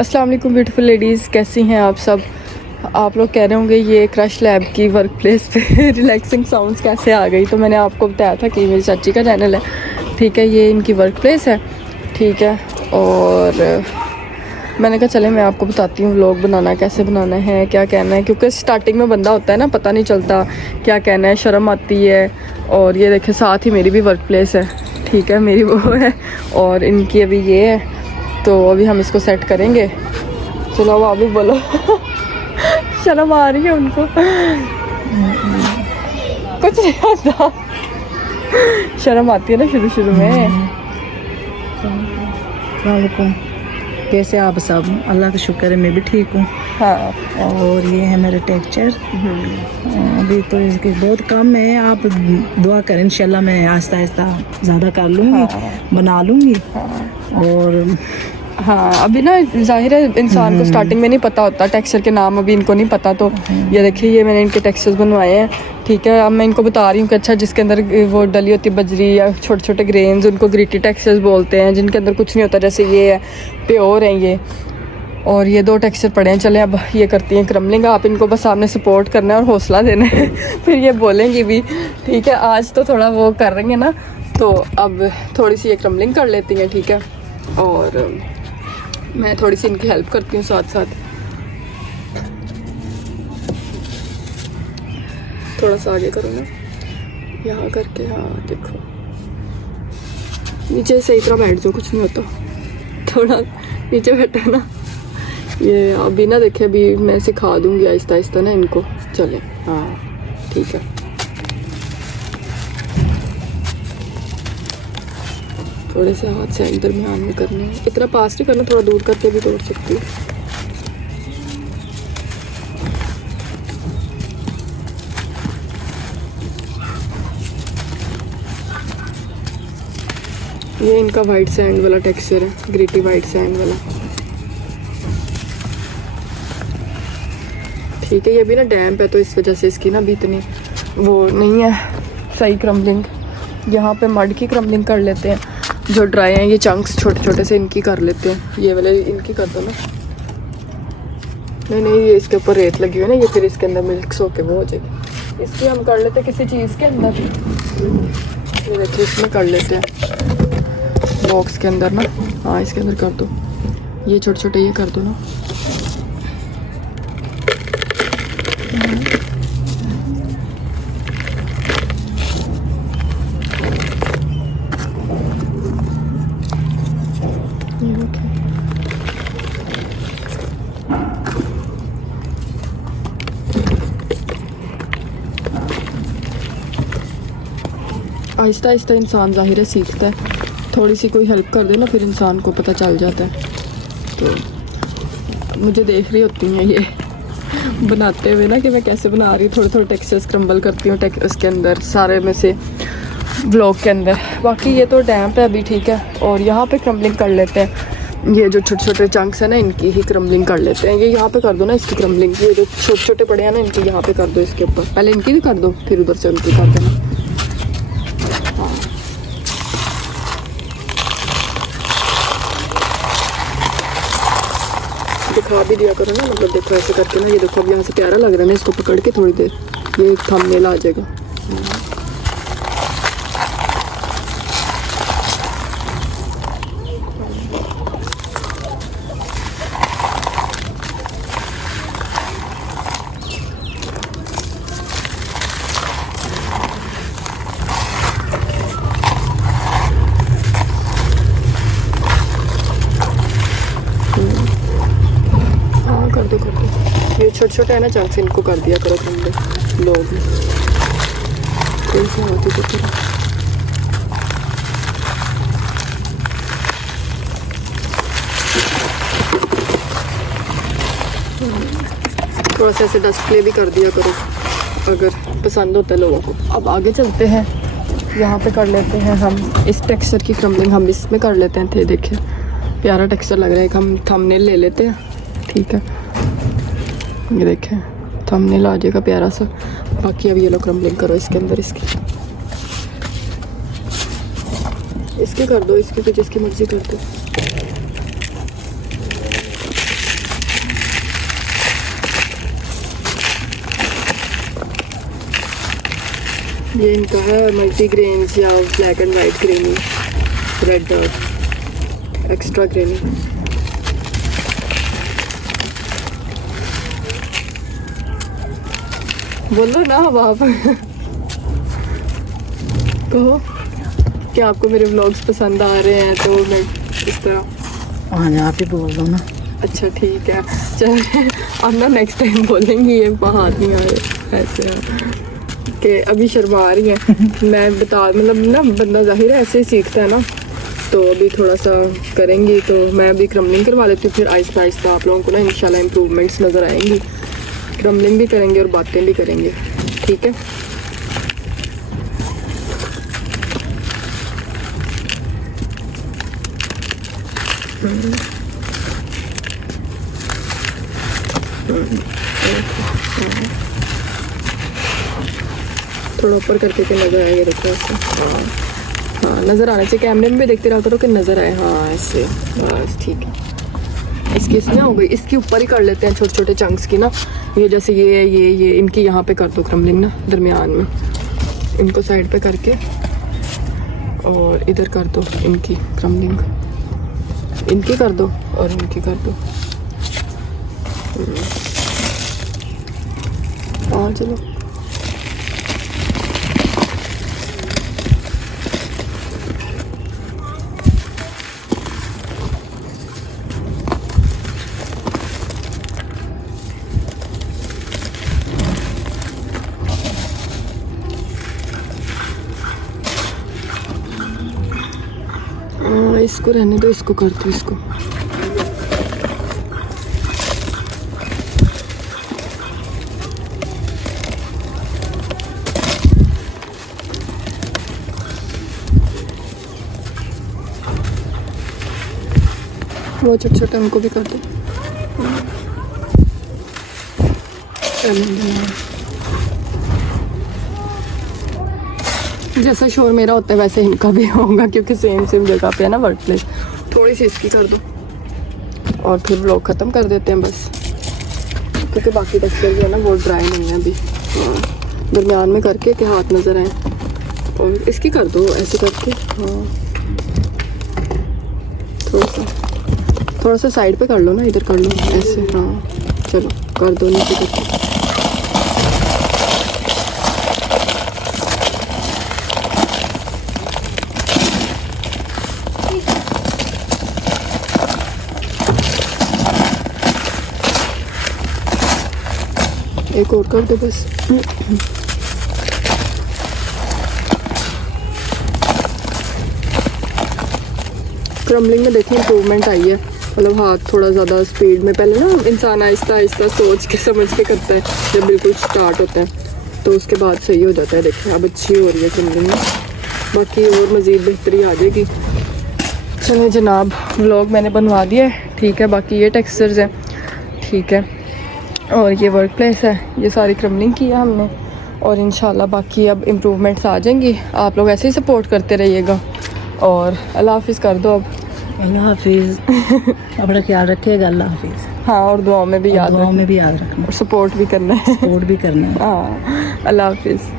अस्सलाम वालेकुम beautiful ladies, कैसी हैं आप सब। आप लोग कह रहे होंगे ये क्रश लैब की वर्क प्लेस पे रिलैक्सिंग साउंड्स कैसे आ गई। तो मैंने आपको बताया था कि मेरी चाची का चैनल है, ठीक है, ये इनकी वर्क प्लेस है, ठीक है। और मैंने कहा चले मैं आपको बताती हूँ व्लॉग बनाना कैसे बनाना है, क्या कहना है, क्योंकि स्टार्टिंग में बंदा होता है ना, पता नहीं चलता क्या कहना है, शर्म आती है। और ये देखे साथ ही मेरी भी वर्क प्लेस है, ठीक है, मेरी वो है और इनकी अभी ये है। तो अभी हम इसको सेट करेंगे। चलो अब आप भी बोलो शर्म आ रही है उनको कुछ नहीं आता, शर्म आती है ना शुरू शुरू में। वालेकुम, कैसे आप सब? अल्लाह का शुक्र है मैं भी ठीक हूँ। हाँ, और ये है मेरा टेक्सचर। अभी तो इसके बहुत कम है, आप दुआ करें, इंशाल्लाह मैं आहिस्ता आहिस्ता ज़्यादा कर लूँगी। हाँ, बना लूँगी। और हाँ, अभी ना जाहिर है इंसान को स्टार्टिंग में नहीं पता होता टेक्सचर के नाम, अभी इनको नहीं पता। तो ये देखिए ये मैंने इनके टेक्सचर्स बनवाए हैं, ठीक है। अब मैं इनको बता रही हूँ कि अच्छा जिसके अंदर वो डली होती है बजरी या छोटे छोटे ग्रेन्स, उनको ग्रिटी टेक्सचर्स बोलते हैं। जिनके अंदर कुछ नहीं होता, जैसे ये है प्योर है ये, और ये दो टेक्सचर पड़े हैं। चलें अब ये करती हैं क्रम्बलिंग। आप इनको बस सामने सपोर्ट करना है और हौसला देना है फिर ये बोलेंगी भी, ठीक है। आज तो थोड़ा वो कर रही है ना, तो अब थोड़ी सी ये क्रम्बलिंग कर लेती हैं, ठीक है। और मैं थोड़ी सी इनकी हेल्प करती हूँ साथ साथ, थोड़ा सा आगे करो ना, यहाँ करके। हाँ देखो, नीचे सही तरह बैठ जाओ, कुछ नहीं होता, थोड़ा नीचे बैठा ना। ये अभी ना देखे, अभी मैं सिखा दूँगी आहिस्ता आहिस्ता ना इनको। चले, हाँ ठीक है। थोड़े से हाथ से दरमियान में करने हैं, इतना पास नहीं करना, थोड़ा दूर करके भी तोड़ सकती हूँ। ये इनका वाइट सैंड वाला टेक्सचर है, ग्रिटी वाइट सैंड वाला, ठीक है। ये भी ना डैम्प है, तो इस वजह से इसकी ना भी इतनी वो नहीं है सही क्रम्बलिंग। यहाँ पे मड की क्रम्बलिंग कर लेते हैं, जो ड्राई हैं ये चंक्स छोटे छोटे से इनकी कर लेते हैं। ये वाले इनकी कर दो ना। नहीं नहीं, ये इसके ऊपर रेत लगी हुई है ना, ये फिर इसके अंदर मिक्स होके वो हो जाएगी। इसकी हम कर लेते हैं किसी चीज़ के अंदर, ये देखिए इसमें कर लेते हैं बॉक्स के अंदर ना। हाँ इसके अंदर कर दो, ये छोटे छोटे ये कर दो ना। आहिस्ता आहिस्ता इंसान ज़ाहिर है सीखता है, थोड़ी सी कोई हेल्प कर दे ना फिर इंसान को पता चल जाता है। तो मुझे देख रही होती हैं ये बनाते हुए ना कि मैं कैसे बना रही हूँ, थोड़े थोड़े टेक्सचर्स क्रम्बल करती हूँ उसके अंदर सारे में से ब्लॉक के अंदर। बाकी ये तो डैम्प है अभी, ठीक है। और यहाँ पे क्रम्बलिंग कर लेते हैं, ये जो छोटे छोटे चंक्स हैं ना इनकी ही क्रम्बलिंग कर लेते हैं। ये यहाँ पे कर दो ना इसकी क्रम्बलिंग, ये जो छोटे छोटे पड़े हैं ना इनकी यहाँ पे कर दो, इसके ऊपर पहले इनकी भी कर दो, फिर उधर से उनकी कर देना। दिखा भी दिया करो ना, मतलब देखो ऐसे करके ना, ये देखो अब यहाँ से प्यारा लग रहा है ना, इसको पकड़ के थोड़ी देर ये थंबनेल आ जाएगा। ये छोटे छोटे है ना चंक्स, इनको कर दिया करो तुम लोग। कैसे होती तो थोड़ा सा ऐसे डस्ट प्ले भी कर दिया करो अगर पसंद होता है लोगों को। अब आगे चलते हैं, यहाँ पे कर लेते हैं हम इस टेक्सचर की क्रम्बलिंग, हम इसमें कर लेते हैं। थे देखिए प्यारा टेक्सचर लग रहा है, हम थंबनेल ले लेते हैं, ठीक है। ये देखें थंबनेल आ जाएगा प्यारा सा। बाकी अब ये लो क्रम्बलिंग करो इसके अंदर, इसकी कर दो, इसकी तो जिसकी मर्जी कर दो। ये इनका है मल्टी ग्रेन्स या black and white granny, red dot, extra granny. बोलो ना अब आप कहो कि आपको मेरे व्लॉग्स पसंद आ रहे हैं, तो मैं इस तरह हाँ आप ही बोल दो ना। अच्छा ठीक है, चल अब ना नेक्स्ट टाइम बोलेंगी ये हाथ नहीं आ रहे ऐसे कि अभी शर्मा रही है। मैं बता मतलब ना बंदा जाहिर है ऐसे ही सीखता है ना, तो अभी थोड़ा सा करेंगी। तो मैं अभी क्रम्बलिंग करवा लेती हूँ, फिर आहिस्ता आहिस्ता आप लोगों को ना इंशाल्लाह इम्प्रूवमेंट्स नज़र आएंगी। क्रम्बलिंग भी करेंगे और बातें भी करेंगे, ठीक है। थोड़ा ऊपर करके के नज़र आएगा, देखो ऐसे। हाँ हाँ नज़र आना चाहिए, कैमरे में भी देखते रहा करो कि नज़र आए। हाँ ऐसे बस ठीक है। इसकी इसमें हो गई, इसके ऊपर ही कर लेते हैं छोटे छोटे चंक्स की ना। ये जैसे ये इनकी यहाँ पे कर दो क्रम्बलिंग ना, दरमियान में इनको साइड पे करके, और इधर कर दो इनकी क्रम्बलिंग, इनकी कर दो और इनकी कर दो। हाँ चलो इसको रहने दो, इसको कर दो इसको। वो छोटे छोटे उनको भी कर दो। जैसा शोर मेरा होता है वैसे इनका भी होगा, क्योंकि सेम जगह पे है ना वर्क प्लेस। थोड़ी सी इसकी कर दो और फिर व्लॉग ख़त्म कर देते हैं बस, क्योंकि बाकी टेक्सचर जो है ना वो ड्राई नहीं है अभी। दरमियान में करके के हाथ नज़र आए, और इसकी कर दो ऐसे करके। हाँ थोड़ा सा साइड पे कर लो ना, इधर कर लो ऐसे। हाँ चलो कर दो नीचे करके। एक और कर दो बस। क्रम्बलिंग में देखिए इम्प्रूवमेंट आई है, मतलब हाथ थोड़ा ज़्यादा स्पीड में। पहले ना इंसान आहिस्ता आहिस्ता सोच के समझ के करता है, जब बिल्कुल स्टार्ट होता है तो उसके बाद सही हो जाता है। देखिए अब अच्छी हो रही है क्रम्बलिंग में, बाकी और मज़ीद बेहतरी आ जाएगी। चलिए जनाब व्लॉग मैंने बनवा दिया है, ठीक है। बाकी ये टेक्सचर्स हैं, ठीक है, और ये वर्क प्लेस है, ये सारी क्रम्बलिंग की है हमने। और इंशाल्लाह बाकी अब इम्प्रूवमेंट्स आ जाएंगी। आप लोग ऐसे ही सपोर्ट करते रहिएगा, और अल्लाह हाफिज़ कर दो अब। अल्लाह हाफिज़। अपना ख्याल रखिएगा। अल्लाह हाफिज़। हाँ और दुआओं में भी याद रखना, और सपोर्ट भी करना है। सपोर्ट भी करना है। हाँ अल्लाह हाफिज़।